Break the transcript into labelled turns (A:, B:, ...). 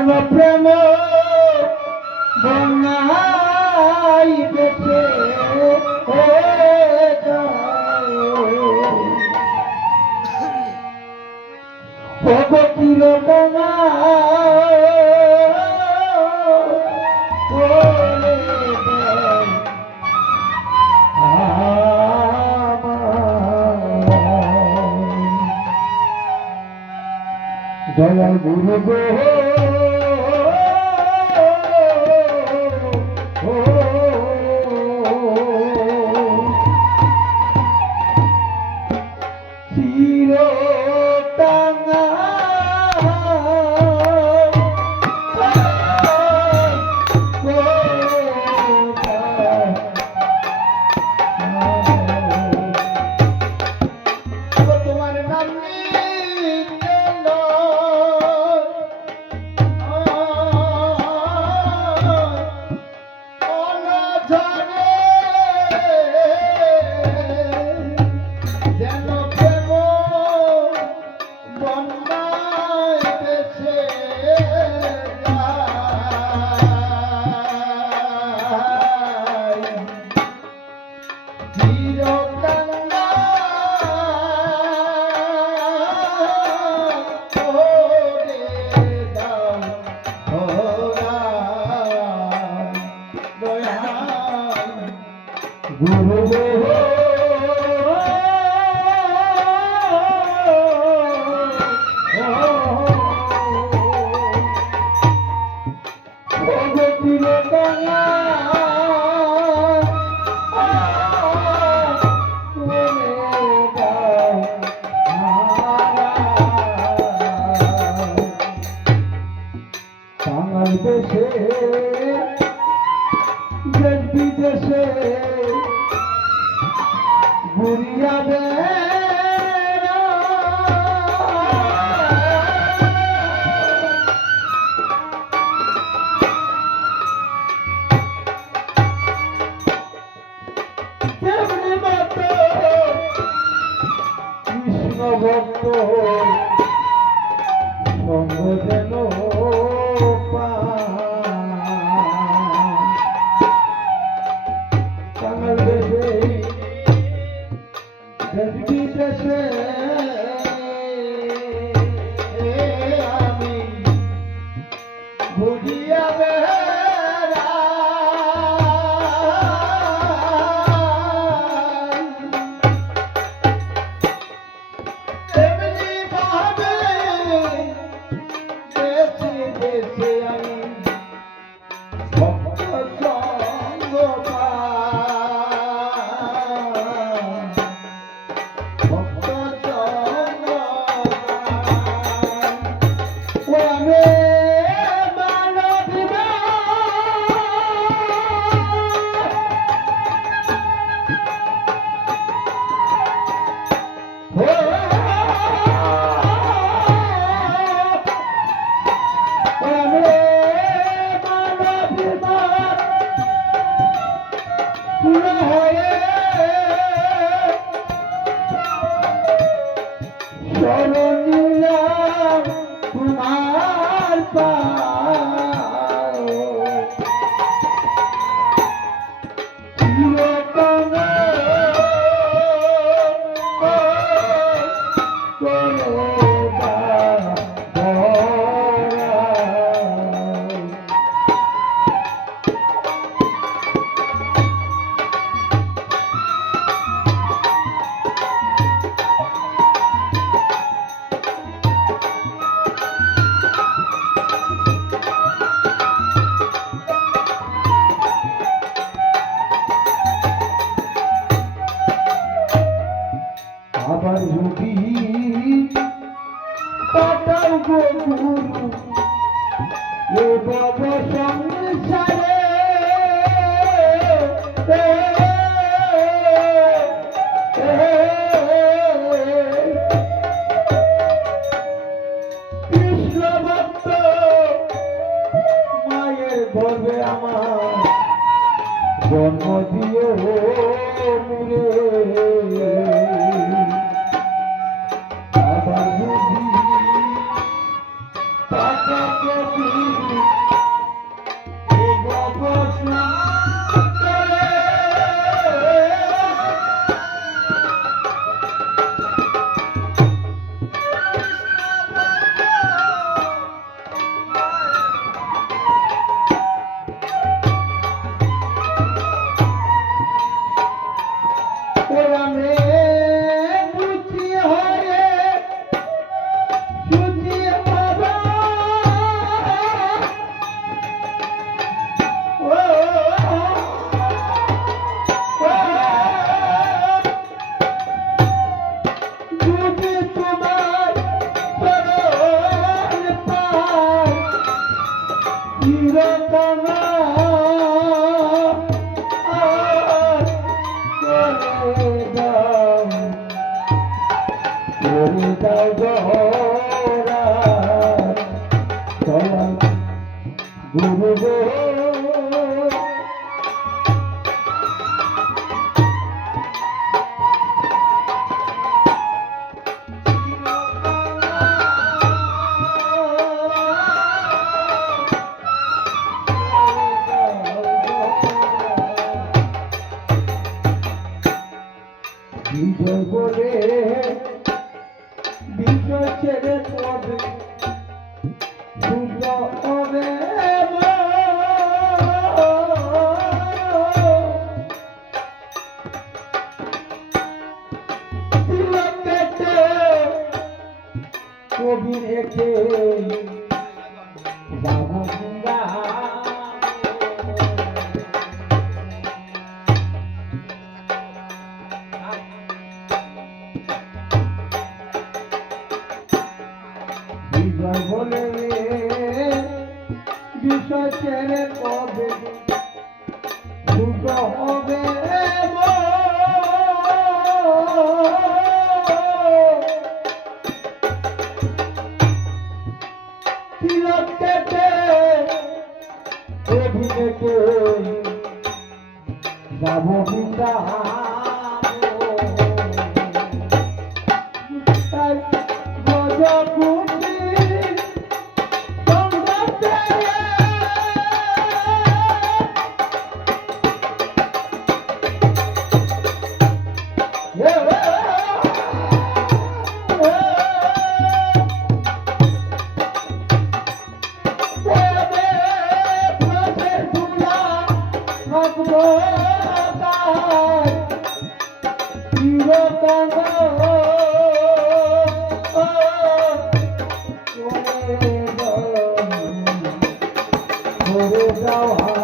A: থাকিব প্রেম বনাই পেটে ভগতির বনা দয়াল গুরু গো। ছিল দেশে দেশ বিদেশে ঘুরিয়াবে দাও গো গুরু এ বাবা সংসারে কৃষ্ণ ভক্ত মায়ের জন্ম দিয়ে বিজয় বলে বিজয় ছেড়ে তবে শুভ হবে কবি যাব দাও